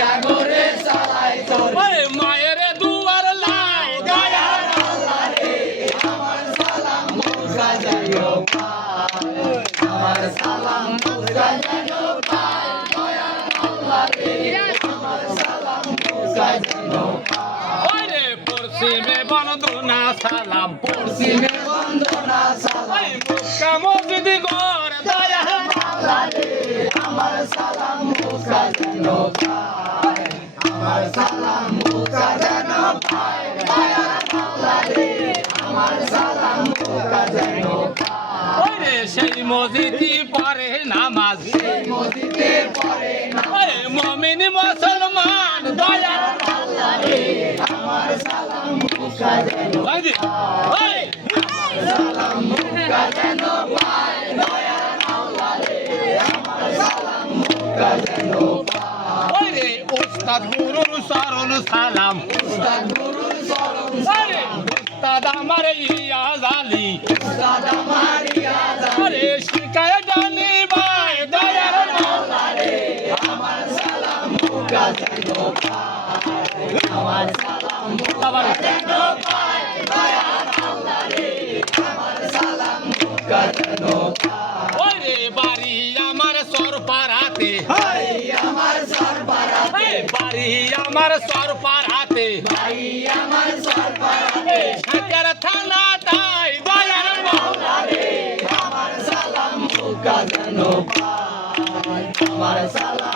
সাগরে চালাই তোর মায়ের দুয়ার লাই দয়ার আল্লাহ রে আমার সালাম পৌঁছা যাইও পায় আমার সালাম পৌঁছা যাইও পায় দয়ার আল্লাহ রে আমার সালাম পৌঁছা যাইও পায় পশ্চিমে বন্দনা সালাম পশ্চিমে বন্দনা সালাম মক্কা মসজিদ ঘর দয়ার আল্লাহ রে আমার সালাম পৌঁছা যাইও পায় আমার সালাম পৌঁছা যাইও পায় দয়ার আল্লাহ রে আমার সালাম পৌঁছা যাইও পায় সেই মসজিদে পড়ে নামাজ সেই মসজিদে পড়ে না মুমিন মুসলমান দয়ার আল্লাহ রে আমার সালাম পৌঁছা যাইও সালাম পৌঁছা যাইও পায় দয়ার আল্লাহ রে আমার সালাম পৌঁছা যাইও পায় উস্তাদ গুরুর শরণ সালাম উস্তাদ গুরুর শরণ উস্তাদ আমার ইয়াজ আলী উস্তাদ আমার ইয়াদ শিকায় জানি ভাই দয়ার আল্লাহ রে আমার সালাম পৌঁছা যাইও পায় আমার সালাম পৌঁছা যাইও পায় দয়ার আল্লাহ রে আমার সালাম পৌঁছা যাইও পায় বাড়ি আমার সর পাড়াতে ভাই আমার সরবরাতে বাড়ি আমার সর পাড়াতে ভাই আমার সরবরাতে সাকার থানা তাই দয়ার আল্লাহ রে আমার সালাম পৌঁছা যাইও পায় আমার সালাম